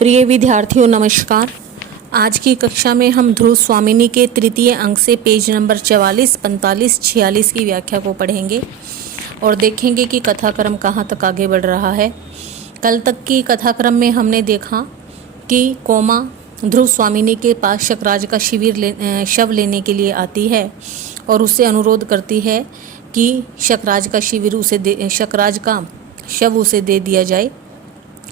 प्रिय विद्यार्थियों नमस्कार। आज की कक्षा में हम ध्रुव स्वामिनी के तृतीय अंक से पेज नंबर 44, 45, 46 की व्याख्या को पढ़ेंगे और देखेंगे कि कथाक्रम कहाँ तक आगे बढ़ रहा है। कल तक की कथाक्रम में हमने देखा कि कोमा ध्रुव स्वामिनी के पास शकराज का शव लेने के लिए आती है और उससे अनुरोध करती है कि शकराज का शव उसे दे दिया जाए।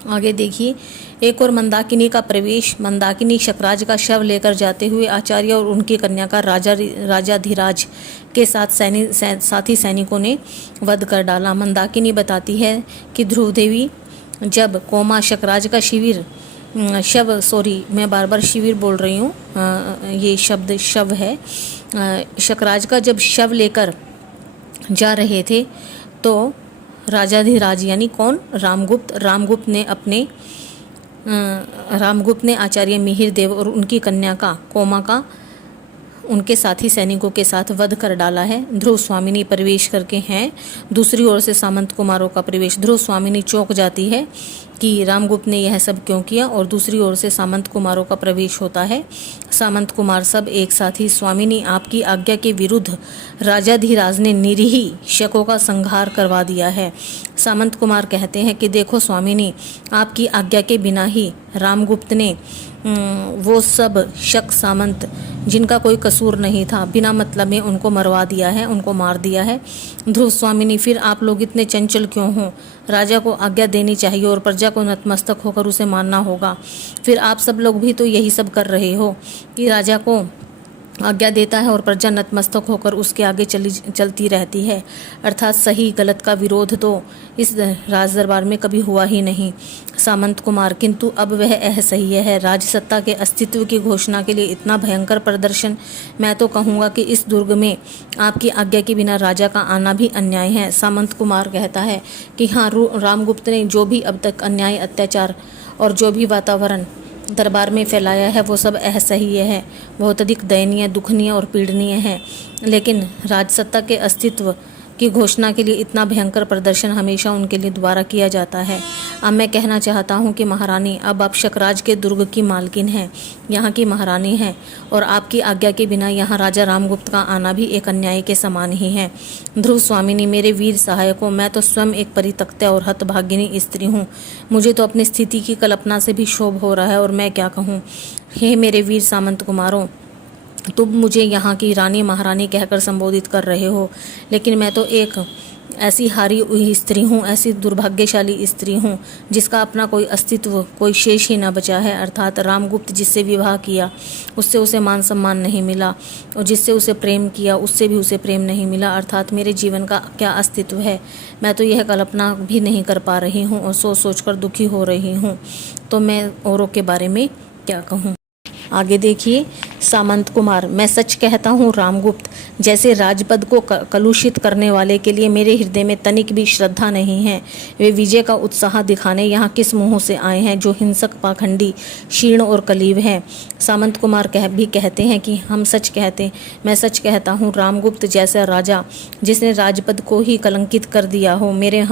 आगे देखिए, एक और मंदाकिनी का प्रवेश। मंदाकिनी शकराज का शव लेकर जाते हुए आचार्य और उनकी कन्या का राजाधिराज के साथी सैनिकों ने वध कर डाला। मंदाकिनी बताती है कि ध्रुव देवी जब कोमा शकराज का मैं बार बार शिविर बोल रही हूँ, ये शब्द शव है। शकराज का जब शव लेकर जा रहे थे तो राजाधिराज यानी कौन, रामगुप्त ने आचार्य मिहिर देव और उनकी कन्या का कोमा का उनके साथी सैनिकों के साथ वध कर डाला है। ध्रुव स्वामिनी प्रवेश करके हैं। दूसरी ओर से सामंत कुमारों का प्रवेश। ध्रुव स्वामिनी चौंक जाती है कि रामगुप्त ने यह सब क्यों किया और दूसरी ओर से सामंत कुमारों का प्रवेश होता है। सामंत कुमार सब एक साथ ही, स्वामिनी आपकी आज्ञा के विरुद्ध राजाधिराज ने निरीह शकों का संहार करवा दिया है। सामंत कुमार कहते हैं कि देखो स्वामिनी, आपकी आज्ञा के बिना ही रामगुप्त ने वो सब शक सामंत जिनका कोई कसूर नहीं था, बिना मतलब में उनको मरवा दिया है, उनको मार दिया है। ध्रुव स्वामिनी, फिर आप लोग इतने चंचल क्यों हो? राजा को आज्ञा देनी चाहिए और प्रजा को नतमस्तक होकर उसे मानना होगा। फिर आप सब लोग भी तो यही सब कर रहे हो कि राजा को आज्ञा देता है और प्रजा नतमस्तक होकर उसके आगे चलती रहती है। अर्थात सही गलत का विरोध तो इस राज दरबार में कभी हुआ ही नहीं। सामंत कुमार, किंतु अब वह असह्य है। राजसत्ता के अस्तित्व की घोषणा के लिए इतना भयंकर प्रदर्शन। मैं तो कहूँगा कि इस दुर्ग में आपकी आज्ञा के बिना राजा का आना भी अन्याय है। सामंत कुमार कहता है कि हाँ, रामगुप्त ने जो भी अब तक अन्याय, अत्याचार और जो भी वातावरण दरबार में फैलाया है वो सब असह्य है, बहुत अधिक दयनीय, दुखनीय और पीड़नीय है। लेकिन राजसत्ता के अस्तित्व की घोषणा के लिए इतना भयंकर प्रदर्शन हमेशा उनके लिए द्वारा किया जाता है। अब मैं कहना चाहता हूँ कि महारानी, अब आप शकराज के दुर्ग की मालकिन हैं, यहाँ की महारानी हैं और आपकी आज्ञा के बिना यहाँ राजा रामगुप्त का आना भी एक अन्याय के समान ही है। ध्रुव स्वामिनी, मेरे वीर सहायकों, मैं तो स्वयं एक परित्यक्ता और हतभागिनी स्त्री हूँ। मुझे तो अपनी स्थिति की कल्पना से भी क्षोभ हो रहा है और मैं क्या कहूँ। हे मेरे वीर सामंत कुमारों, तुम मुझे यहाँ की रानी महारानी कहकर संबोधित कर रहे हो, लेकिन मैं तो एक ऐसी हारी हुई स्त्री हूँ, ऐसी दुर्भाग्यशाली स्त्री हूँ जिसका अपना कोई अस्तित्व, कोई शेष ही न बचा है। अर्थात रामगुप्त जिससे विवाह किया उससे उसे मान सम्मान नहीं मिला और जिससे उसे प्रेम किया उससे भी उसे प्रेम नहीं मिला। अर्थात मेरे जीवन का क्या अस्तित्व है, मैं तो यह कल्पना भी नहीं कर पा रही हूँ और सोच सोच कर दुखी हो रही हूँ। तो मैं औरों के बारे में क्या कहूँ। आगे देखिए, सामंत कुमार, मैं सच कहता हूँ रामगुप्त जैसे राजपद को कलुषित करने वाले के लिए मेरे हृदय में तनिक भी श्रद्धा नहीं है। वे विजय का उत्साह दिखाने यहाँ किस मुँह से आए हैं जो हिंसक, पाखंडी, शीर्ण और कलीब हैं। सामंत कुमार कहते हैं कि मैं सच कहता हूँ रामगुप्त जैसा राजा जिसने राजपद को ही कलंकित कर दिया हो, मेरे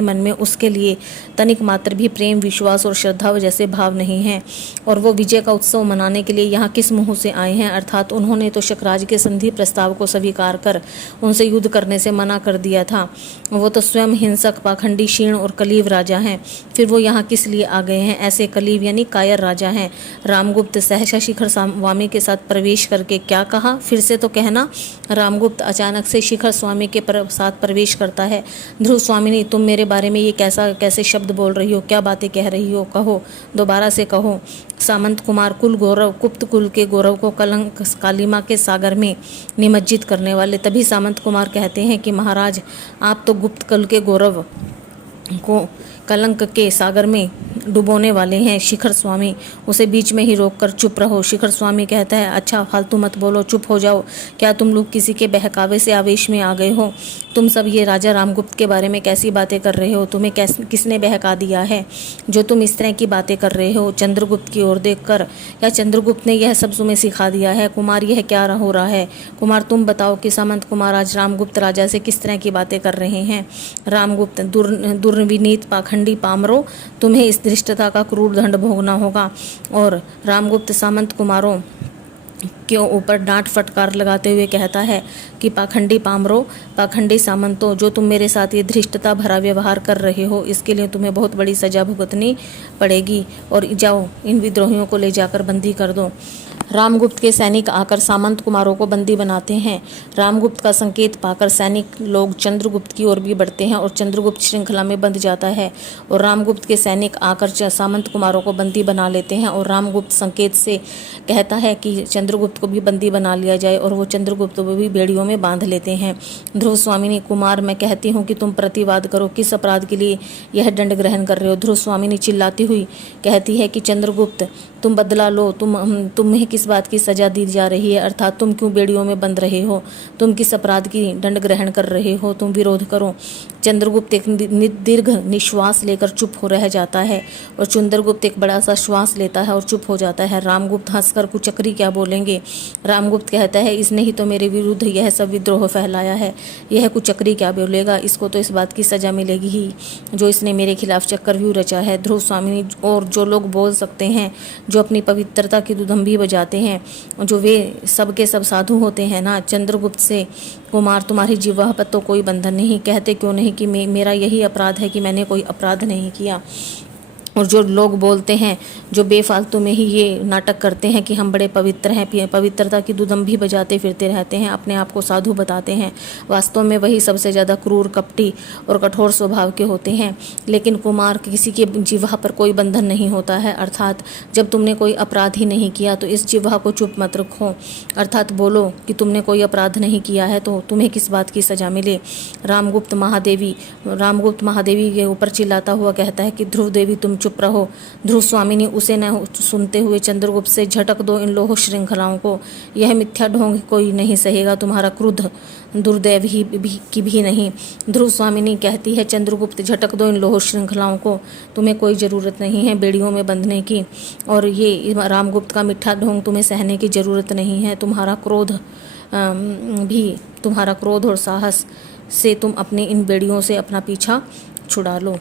मन में उसके लिए तनिक मात्र भी प्रेम, विश्वास और श्रद्धा जैसे भाव नहीं हैं। और वो विजय का उत्सव मनाने के लिए यहाँ किस मुँह से आए हैं। अर्थात उन्होंने तो शकराज के संधि प्रस्ताव को स्वीकार कर उनसे युद्ध करने से मना कर दिया था। वो तो स्वयं हिंसक, पाखंडी, क्षीण और कलीब राजा हैं। फिर वो यहाँ किस लिए आ गए हैं? ऐसे कलीब यानी कायर राजा हैं। रामगुप्त सहसा शिखर स्वामी के साथ प्रवेश करके क्या कहा, फिर से तो कहना। रामगुप्त अचानक से शिखर स्वामी के साथ प्रवेश करता है। ध्रुव स्वामिनी, तुम मेरे बारे में ये कैसे शब्द बोल रही हो, क्या बातें कह रही हो, कहो, दोबारा से कहो। सामंत कुमार, गुप्त कुल के गौरव को कलंक, कालिमा के सागर में निमज्जित करने वाले। तभी सामंत कुमार कहते हैं कि महाराज, आप तो गुप्त कुल के गौरव को कलंक के सागर में डुबोने वाले हैं। शिखर स्वामी उसे बीच में ही रोककर, चुप रहो। शिखर स्वामी कहता है, अच्छा फालतू मत बोलो, चुप हो जाओ। क्या तुम लोग किसी के बहकावे से आवेश में आ गए हो? तुम सब ये राजा रामगुप्त के बारे में कैसी बातें कर रहे हो? तुम्हें किसने बहका दिया है जो तुम इस तरह की बातें कर रहे हो? चंद्रगुप्त की ओर देखकर, या चंद्रगुप्त ने यह सब तुम्हें सिखा दिया है? कुमार, यह क्या हो रहा है? कुमार, तुम बताओ कि सामंत कुमार आज रामगुप्त राजा से किस तरह की बातें कर रहे हैं? रामगुप्त, दुर्विनीत, पाखंडी, पाखंडी पामरों, तुम्हें इस धृष्टता का क्रूर दंड भोगना होगा। और रामगुप्त सामंत कुमारों के ऊपर डांट फटकार लगाते हुए कहता है कि पाखंडी पामरों, पाखंडी सामंतों, जो तुम मेरे साथ ये धृष्टता भरा व्यवहार कर रहे हो, इसके लिए तुम्हें बहुत बड़ी सजा भुगतनी पड़ेगी। और जाओ, इन विद्रोहियों को ले जाकर बंदी कर दो। रामगुप्त के सैनिक आकर सामंत कुमारों को बंदी बनाते हैं। रामगुप्त का संकेत पाकर सैनिक लोग चंद्रगुप्त की ओर भी बढ़ते हैं और चंद्रगुप्त श्रृंखला में बंध जाता है। और रामगुप्त के सैनिक आकर सामंत कुमारों को बंदी बना लेते हैं और रामगुप्त संकेत से कहता है कि चंद्रगुप्त को भी बंदी बना लिया जाए, और वो चंद्रगुप्त को भी बेड़ियों में बांध लेते हैं। ध्रुव स्वामिनी, कुमार, मैं कहती हूँ कि तुम प्रतिवाद करो, किस अपराध के लिए यह दंड ग्रहण कर रहे हो। ध्रुव स्वामिनी चिल्लाती हुई कहती है कि चंद्रगुप्त, तुम बदला लो, तुम्हें किस बात की सजा दी जा रही है, अर्थात तुम क्यों बेड़ियों में बंध रहे हो, तुम किस अपराध की दंड ग्रहण कर रहे हो, तुम विरोध करो। चंद्रगुप्त एक दीर्घ निश्वास लेकर चुप हो रह जाता है और चंद्रगुप्त एक बड़ा सा श्वास लेता है और चुप हो जाता है। रामगुप्त हंसकर कुचक्री क्या बोलेंगे। रामगुप्त कहता है, इसने ही तो मेरे विरुद्ध यह सब विद्रोह फैलाया है, यह कुचक्री क्या बोलेगा, इसको तो इस बात की सजा मिलेगी ही जो इसने मेरे खिलाफ चक्रव्यूह रचा है। ध्रुव स्वामिनी, और जो लोग बोल सकते हैं, जो अपनी पवित्रता की दुदंभी बजाते हैं, जो वे सब के सब साधु होते हैं ना, चंद्रगुप्त से, कुमार, तुम्हारी जिह्वा पर तो कोई बंधन नहीं, कहते क्यों नहीं कि मेरा यही अपराध है कि मैंने कोई अपराध नहीं किया। और जो लोग बोलते हैं, जो बेफालतू में ही ये नाटक करते हैं कि हम बड़े पवित्र हैं, पवित्रता की दुदंभी बजाते फिरते रहते हैं, अपने आप को साधु बताते हैं, वास्तव में वही सबसे ज़्यादा क्रूर, कपटी और कठोर स्वभाव के होते हैं। लेकिन कुमार, किसी के जिह्वा पर कोई बंधन नहीं होता है, अर्थात जब तुमने कोई अपराध ही नहीं किया तो इस जिह्वा को चुप मत रखो, अर्थात बोलो कि तुमने कोई अपराध नहीं किया है तो तुम्हें किस बात की सजा मिले। रामगुप्त महादेवी के ऊपर चिल्लाता हुआ कहता है कि ध्रुव देवी, तुम चुप रहो। ध्रुव स्वामिनी, उसे न सुनते हुए चंद्रगुप्त से, झटक दो इन लोह श्रृंखलाओं को, यह मिथ्या ढोंग कोई नहीं सहेगा, तुम्हारा क्रोध दुर्दैव ही भी नहीं। ध्रुव स्वामिनी कहती है, चंद्रगुप्त, झटक दो इन लोह श्रृंखलाओं को, तुम्हें कोई ज़रूरत नहीं है बेड़ियों में बंधने की, और ये रामगुप्त का मिठा ढोंग तुम्हें सहने की ज़रूरत नहीं है। तुम्हारा क्रोध और साहस से तुम अपनी इन बेड़ियों से अपना पीछा छुड़ा लो।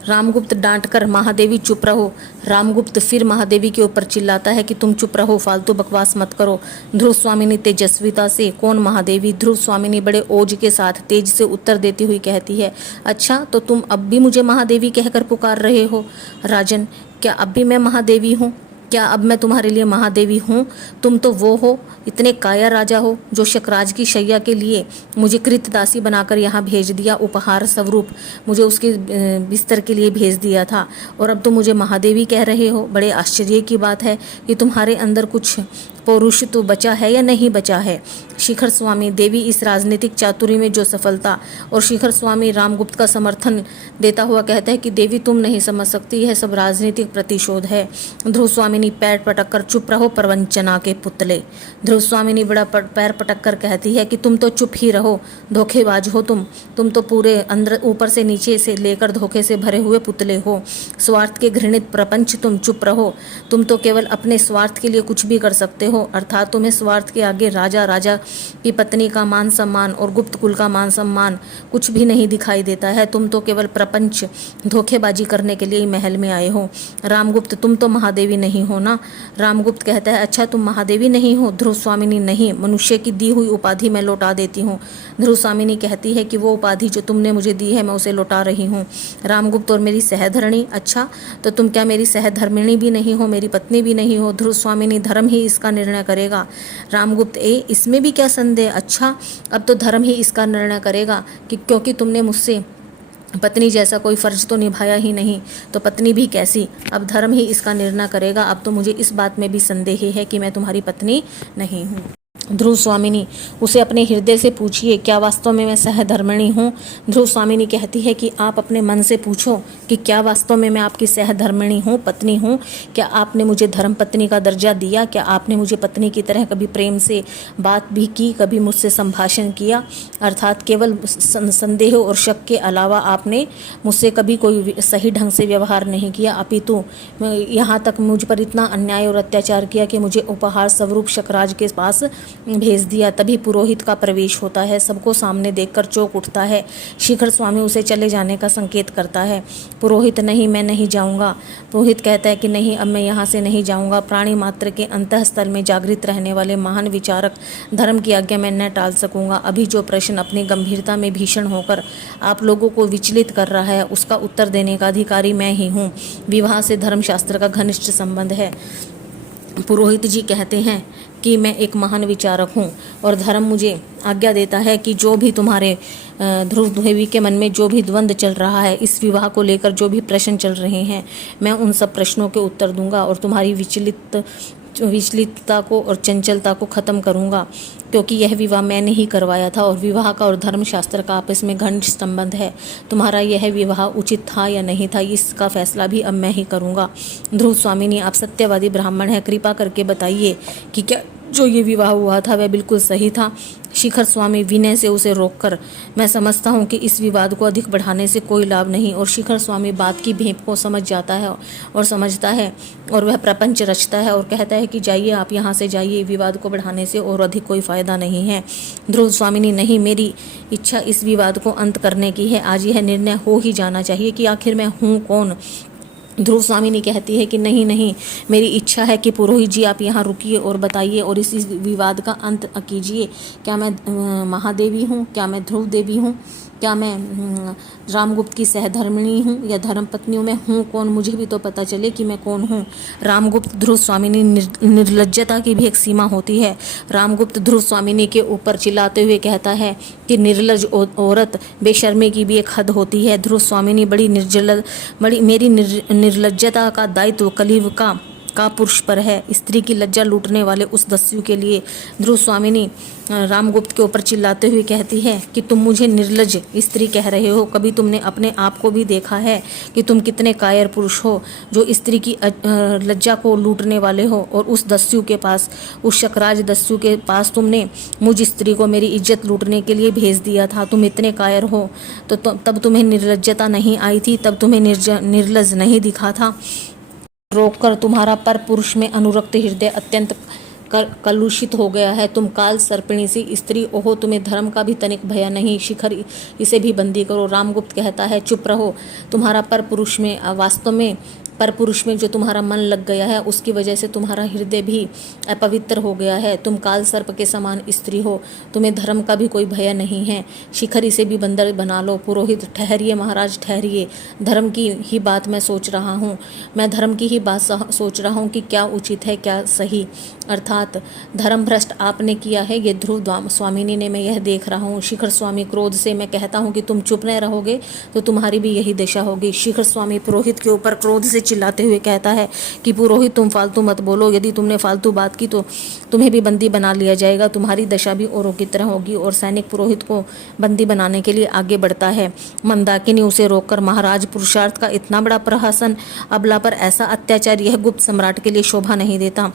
रामगुप्त डांटकर, महादेवी चुप रहो। रामगुप्त फिर महादेवी के ऊपर चिल्लाता है कि तुम चुप रहो, फालतू बकवास मत करो। ध्रुव स्वामिनी तेजस्विता से, कौन महादेवी? ध्रुव स्वामिनी बड़े ओज के साथ तेज से उत्तर देती हुई कहती है, अच्छा तो तुम अब भी मुझे महादेवी कहकर पुकार रहे हो? राजन, क्या अब भी मैं महादेवी हूँ? क्या अब मैं तुम्हारे लिए महादेवी हूँ? तुम तो वो हो, इतने काया राजा हो जो शकराज की शैया के लिए मुझे कृतदासी बनाकर यहाँ भेज दिया, उपहार स्वरूप मुझे उसके बिस्तर के लिए भेज दिया था, और अब तुम मुझे महादेवी कह रहे हो। बड़े आश्चर्य की बात है कि तुम्हारे अंदर कुछ पौरुष तो बचा है या नहीं बचा है। शिखर स्वामी, देवी इस राजनीतिक चातुर्य में जो सफलता, और शिखर स्वामी रामगुप्त का समर्थन देता हुआ कहता है कि देवी तुम नहीं समझ सकती, यह सब राजनीतिक प्रतिशोध है। ध्रुव स्वामिनी पैर पटक कर, चुप रहो प्रवंचना के पुतले। ध्रुव स्वामिनी बड़ा पैर पटक कर कहती है कि तुम तो चुप ही रहो, धोखेबाज हो तुम तो पूरे अंदर ऊपर से नीचे से लेकर धोखे से भरे हुए पुतले हो, स्वार्थ के घृणित प्रपंच, तुम चुप रहो। तुम तो केवल अपने स्वार्थ के लिए कुछ भी कर सकते हो, अर्थात तुम्हें स्वार्थ के आगे राजा की पत्नी का मान सम्मान और गुप्त कुल का मान सम्मान कुछ भी नहीं दिखाई देता है। तुम तो केवल प्रपंच धोखेबाजी करने के लिए महल में आए हो। रामगुप्त, तुम तो महादेवी नहीं हो ना? रामगुप्त कहता है, अच्छा तुम महादेवी नहीं हो? ध्रुव स्वामिनी, नहीं, मनुष्य की दी हुई उपाधि मैं लौटा देती हूँ। ध्रुव स्वामिनी कहती है कि वो उपाधि जो तुमने मुझे दी है मैं उसे लौटा रही हूँ। रामगुप्त, और मेरी सहधर्मिणी? अच्छा तो तुम क्या मेरी सहधर्मिणी भी नहीं हो, मेरी पत्नी भी नहीं हो? ध्रुव स्वामिनी, धर्म ही इसका निर्णय करेगा। रामगुप्त, इसमें भी क्या संदेह? अच्छा अब तो धर्म ही इसका निर्णय करेगा कि क्योंकि तुमने मुझसे पत्नी जैसा कोई फर्ज तो निभाया ही नहीं, तो पत्नी भी कैसी, अब धर्म ही इसका निर्णय करेगा। अब तो मुझे इस बात में भी संदेह है कि मैं तुम्हारी पत्नी नहीं हूँ। ध्रुव स्वामिनी, उसे अपने हृदय से पूछिए, क्या वास्तव में मैं सहधर्मिणी हूँ? ध्रुव स्वामिनी कहती है कि आप अपने मन से पूछो कि क्या वास्तव में मैं आपकी सहधर्मिणी हूँ, पत्नी हूँ? क्या आपने मुझे धर्म पत्नी का दर्जा दिया? क्या आपने मुझे पत्नी की तरह कभी प्रेम से बात भी की, कभी मुझसे संभाषण किया? अर्थात केवल संदेह और शक के अलावा आपने मुझसे कभी कोई सही ढंग से व्यवहार नहीं किया, अपितु यहाँ तक मुझ पर इतना अन्याय और अत्याचार किया कि मुझे उपहार स्वरूप शकराज के पास भेज दिया। तभी पुरोहित का प्रवेश होता है। सबको सामने देखकर चौंक उठता है। शिखर स्वामी उसे चले जाने का संकेत करता है। पुरोहित, नहीं, मैं नहीं जाऊंगा। पुरोहित कहता है कि नहीं, अब मैं यहाँ से नहीं जाऊंगा। प्राणी मात्र के अंतःस्थल में जागृत रहने वाले महान विचारक धर्म की आज्ञा मैं न टाल सकूंगा। अभी जो प्रश्न अपनी गंभीरता में भीषण होकर आप लोगों को विचलित कर रहा है, उसका उत्तर देने का अधिकारी मैं ही हूँ। विवाह से धर्मशास्त्र का घनिष्ठ संबंध है। पुरोहित जी कहते हैं कि मैं एक महान विचारक हूँ और धर्म मुझे आज्ञा देता है कि जो भी तुम्हारे ध्रुव देवी के मन में जो भी द्वंद्व चल रहा है, इस विवाह को लेकर जो भी प्रश्न चल रहे हैं, मैं उन सब प्रश्नों के उत्तर दूंगा और तुम्हारी विचलितता को और चंचलता को खत्म करूंगा, क्योंकि यह विवाह मैंने ही करवाया था और विवाह का और धर्मशास्त्र का आपस में घनिष्ठ संबंध है। तुम्हारा यह विवाह उचित था या नहीं था, इसका फैसला भी अब मैं ही करूंगा। ध्रुव स्वामिनी, आप सत्यवादी ब्राह्मण हैं, कृपा करके बताइए कि क्या जो ये विवाह हुआ था वह बिल्कुल सही था। शिखर स्वामी विनय से उसे रोककर, मैं समझता हूँ कि इस विवाद को अधिक बढ़ाने से कोई लाभ नहीं। और शिखर स्वामी बात की भेंप को समझ जाता है और समझता है और वह प्रपंच रचता है और कहता है कि जाइए, आप यहाँ से जाइए, विवाद को बढ़ाने से और अधिक कोई फायदा नहीं है। ध्रुव स्वामिनी, नहीं, मेरी इच्छा इस विवाद को अंत करने की है। आज यह निर्णय हो ही जाना चाहिए कि आखिर मैं हूँ कौन। ध्रुव स्वामिनी कहती है कि नहीं नहीं, मेरी इच्छा है कि पुरोहित जी आप यहाँ रुकिए और बताइए और इस विवाद का अंत कीजिए। क्या मैं महादेवी हूँ? क्या मैं ध्रुव देवी हूँ? क्या मैं रामगुप्त की सहधर्मिणी हूँ या धर्मपत्नियों में हूँ कौन? मुझे भी तो पता चले कि मैं कौन हूँ। रामगुप्त ध्रुव स्वामिनी, निर्लज्जता की भी एक सीमा होती है। रामगुप्त ध्रुव स्वामिनी के ऊपर चिल्लाते हुए कहता है कि निर्लज औरत, बेशर्मी की भी एक हद होती है। ध्रुव स्वामिनी, मेरी निर्लज्जता का दायित्व कलियुग का पुरुष पर है, स्त्री की लज्जा लूटने वाले उस दस्यु के लिए। ध्रुव स्वामिनी रामगुप्त के ऊपर चिल्लाते हुए कहती है कि तुम मुझे निर्लज स्त्री कह रहे हो। कभी तुमने अपने आप को भी देखा है कि तुम कितने कायर पुरुष हो, जो स्त्री की लज्जा को लूटने वाले हो? और उस दस्यु के पास, उस शकराज दस्यु के पास तुमने मुझ स्त्री को मेरी इज्जत लूटने के लिए भेज दिया था। तुम इतने कायर हो तो तब तुम्हें निर्लज्जता नहीं आई थी, तब तुम्हें निर्लज नहीं दिखा था। रोककर तुम्हारा पर पुरुष में अनुरक्त हृदय अत्यंत कलुषित हो गया है। तुम काल सर्पिणी सी स्त्री ओहो, तुम्हें धर्म का भी तनिक भय नहीं। शिखर, इसे भी बंदी करो। रामगुप्त कहता है, चुप रहो। तुम्हारा पर पुरुष में, वास्तव में पर पुरुष में जो तुम्हारा मन लग गया है, उसकी वजह से तुम्हारा हृदय भी अपवित्र हो गया है। तुम काल सर्प के समान स्त्री हो, तुम्हें धर्म का भी कोई भय नहीं है। शिखर, इसे भी बंदर बना लो। पुरोहित, ठहरिए महाराज, ठहरिए। धर्म की ही बात मैं सोच रहा हूँ। मैं धर्म की ही बात सोच रहा हूँ कि क्या उचित है, क्या सही, अर्थात धर्म भ्रष्ट आपने किया है ये ध्रुव स्वामिनी ने, मैं यह देख रहा हूँ। शिखर स्वामी क्रोध से, मैं कहता हूँ कि तुम चुप न रहोगे तो तुम्हारी भी यही दशा होगी। शिखर स्वामी पुरोहित के ऊपर क्रोध से चिल्लाते हुए कहता है कि पुरोहित, तुम फालतू मत बोलो। यदि तुमने फालतू बात की तो तुम्हें भी बंदी बना लिया जाएगा। तुम्हारी दशा भी औरों की तरह होगी। और सैनिक पुरोहित को बंदी बनाने के लिए आगे बढ़ता है। मंदाकिनी उसे रोककर, महाराज, पुरुषार्थ का इतना बड़ा प्रहसन, अबला पर ऐसा अत्याचार, यह गुप्त सम्राट के लिए शोभा नहीं देता।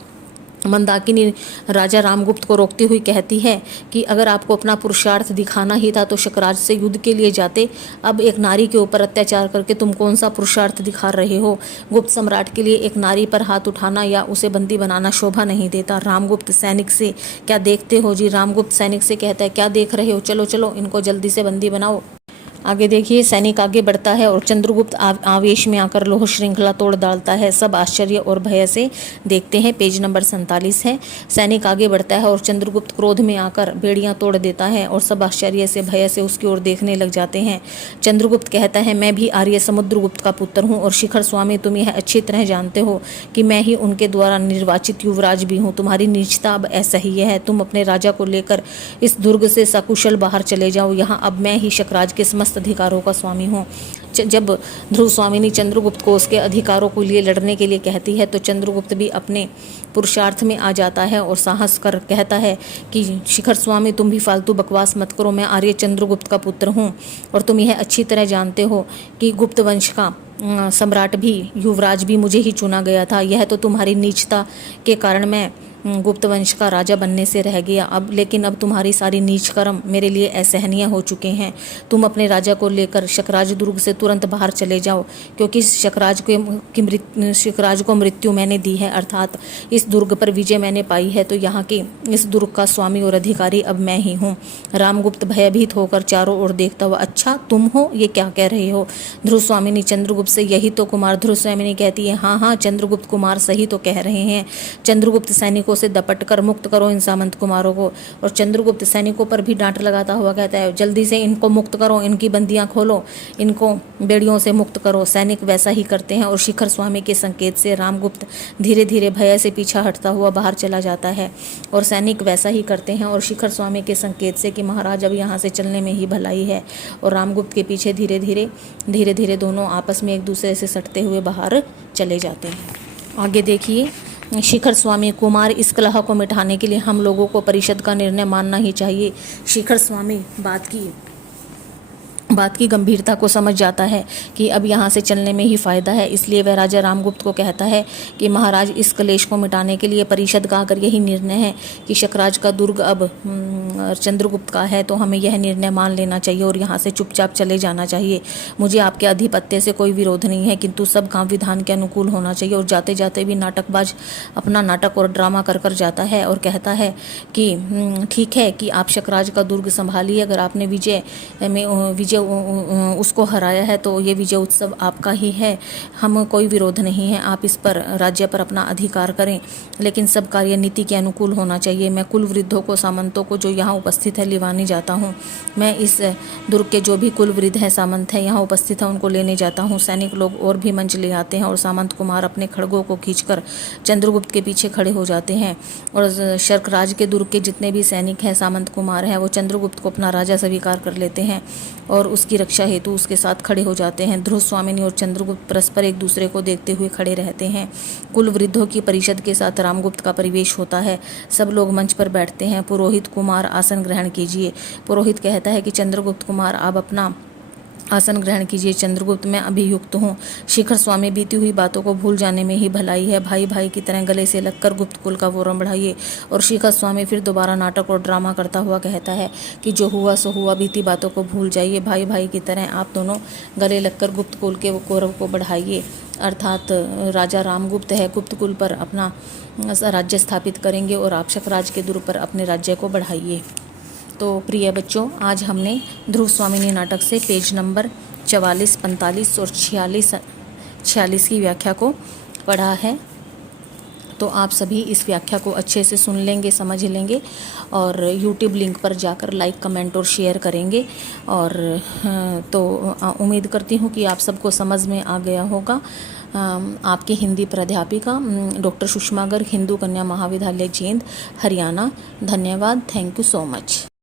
मंदाकिनी राजा रामगुप्त को रोकती हुई कहती है कि अगर आपको अपना पुरुषार्थ दिखाना ही था तो शकराज से युद्ध के लिए जाते। अब एक नारी के ऊपर अत्याचार करके तुम कौन सा पुरुषार्थ दिखा रहे हो? गुप्त सम्राट के लिए एक नारी पर हाथ उठाना या उसे बंदी बनाना शोभा नहीं देता। रामगुप्त, सैनिक से, क्या देखते हो जी? रामगुप्त सैनिक से कहता है, क्या देख रहे हो? चलो चलो, इनको जल्दी से बंदी बनाओ। आगे देखिए, सैनिक आगे बढ़ता है और चंद्रगुप्त आवेश में आकर लोह श्रृंखला तोड़ डालता है। सब आश्चर्य और भय से देखते हैं। पेज नंबर 47 है। सैनिक आगे बढ़ता है और चंद्रगुप्त क्रोध में आकर बेड़ियां तोड़ देता है और सब आश्चर्य से, भय से उसकी ओर देखने लग जाते हैं। चंद्रगुप्त कहता है, मैं भी आर्य समुद्रगुप्त का पुत्र हूँ और शिखर स्वामी, तुम यह अच्छी तरह जानते हो कि मैं ही उनके द्वारा निर्वाचित युवराज भी हूँ। तुम्हारी नीचता अब असह्य है। तुम अपने राजा को लेकर इस दुर्ग से सकुशल बाहर चले जाओ। यहाँ अब मैं ही शकराज के समस्त अधिकारों का स्वामी हूँ। जब ध्रुव स्वामिनी चंद्रगुप्त को उसके अधिकारों को लिए लड़ने के लिए कहती है तो चंद्रगुप्त भी अपने पुरुषार्थ में आ जाता है और साहस कर कहता है कि शिखर स्वामी, तुम भी फालतू बकवास मत करो। मैं आर्य चंद्रगुप्त का पुत्र हूँ और तुम यह अच्छी तरह जानते हो कि गुप्त वंश का सम्राट भी, युवराज भी मुझे ही चुना गया था। यह तो तुम्हारी नीचता के कारण मैं गुप्त वंश का राजा बनने से रह गया। लेकिन अब तुम्हारी सारी नीच कर्म मेरे लिए असहनीय हो चुके हैं। तुम अपने राजा को लेकर शकराज दुर्ग से तुरंत बाहर चले जाओ, क्योंकि शकराज को मृत्यु मैंने दी है, अर्थात इस दुर्ग पर विजय मैंने पाई है। तो यहाँ के इस दुर्ग का स्वामी और अधिकारी अब मैं ही हूँ। रामगुप्त भयभीत होकर चारों ओर देखता हुआ, अच्छा तुम हो, ये क्या कह रहे हो? ध्रुव स्वामिनी चंद्रगुप्त से, यही तो कुमार। ध्रुव स्वामिनी कहती है, हाँ हाँ चंद्रगुप्त कुमार सही तो कह रहे हैं। चंद्रगुप्त सैनिकों से दपट कर मुक्त करो इन सामंत कुमारों को। और चंद्रगुप्त सैनिकों पर भी डांट लगाता हुआ कहता है, जल्दी से इनको मुक्त करो, इनकी बंदियां खोलो, इनको बेड़ियों से मुक्त करो। सैनिक वैसा ही करते हैं और शिखर स्वामी के संकेत से रामगुप्त धीरे धीरे भय से पीछा हटता हुआ बाहर चला जाता है। और सैनिक वैसा ही करते हैं और शिखर स्वामी के संकेत से कि महाराज अब यहाँ से चलने में ही भलाई है। और रामगुप्त के पीछे धीरे धीरे दोनों आपस में एक दूसरे से सटते हुए बाहर चले जाते हैं। आगे देखिए, शिखर स्वामी, कुमार इस कलह को मिटाने के लिए हम लोगों को परिषद का निर्णय मानना ही चाहिए। शिखर स्वामी बात की गंभीरता को समझ जाता है कि अब यहाँ से चलने में ही फायदा है। इसलिए वह राजा रामगुप्त को कहता है कि महाराज इस क्लेश को मिटाने के लिए परिषद का अगर यही निर्णय है कि शकराज का दुर्ग अब चंद्रगुप्त का है, तो हमें यह निर्णय मान लेना चाहिए और यहाँ से चुपचाप चले जाना चाहिए। मुझे आपके आधिपत्य से कोई विरोध नहीं है, किंतु सब काम विधान के अनुकूल होना चाहिए। और जाते जाते भी नाटकबाज अपना नाटक और ड्रामा कर जाता है और कहता है कि ठीक है कि आप शकराज का दुर्ग संभालिए, अगर आपने विजय उसको हराया है तो ये विजय उत्सव आपका ही है, हम कोई विरोध नहीं है, आप इस पर राज्य पर अपना अधिकार करें, लेकिन सब कार्य नीति के अनुकूल होना चाहिए। मैं कुल वृद्धों को, सामंतों को जो यहाँ उपस्थित है लिवाने जाता हूँ। मैं इस दुर्ग के जो भी कुल वृद्ध हैं, सामंत हैं, यहाँ उपस्थित हैं, उनको लेने जाता हूँ। सैनिक लोग और भी मंच ले आते हैं और सामंत कुमार अपने खड़गों को खींचकर चंद्रगुप्त के पीछे खड़े हो जाते हैं। और शर्कराज के दुर्ग के जितने भी सैनिक हैं, सामंत कुमार हैं, वो चंद्रगुप्त को अपना राजा स्वीकार कर लेते हैं और उसकी रक्षा हेतु उसके साथ खड़े हो जाते हैं। ध्रुव स्वामिनी और चंद्रगुप्त परस्पर एक दूसरे को देखते हुए खड़े रहते हैं। कुल वृद्धों की परिषद के साथ रामगुप्त का परिवेश होता है। सब लोग मंच पर बैठते हैं। पुरोहित कुमार आसन ग्रहण कीजिए। पुरोहित कहता है कि चंद्रगुप्त कुमार आप अपना आसन ग्रहण कीजिए। चंद्रगुप्त मैं अभियुक्त हूँ। शिखर स्वामी बीती हुई बातों को भूल जाने में ही भलाई है। भाई भाई की तरह गले से लगकर गुप्त कुल का गौरव बढ़ाइए। और शिखर स्वामी फिर दोबारा नाटक और ड्रामा करता हुआ कहता है कि जो हुआ सो हुआ, बीती बातों को भूल जाइए। भाई भाई की तरह आप दोनों गले लगकर गुप्त कुल के गौरव को बढ़ाइए। अर्थात राजा रामगुप्त है, गुप्त कुल पर अपना राज्य स्थापित करेंगे और आप शकराज के दुर्ग पर अपने राज्य को बढ़ाइए। तो प्रिय बच्चों, आज हमने ध्रुव स्वामिनी नाटक से पेज नंबर 44, 45 और 46 की व्याख्या को पढ़ा है। तो आप सभी इस व्याख्या को अच्छे से सुन लेंगे, समझ लेंगे और YouTube लिंक पर जाकर लाइक, कमेंट और शेयर करेंगे। और तो उम्मीद करती हूँ कि आप सबको समझ में आ गया होगा। आपकी हिंदी प्राध्यापिका डॉक्टर सुषमा गर्ग, हिंदू कन्या महाविद्यालय जींद, हरियाणा। धन्यवाद। Thank you so much.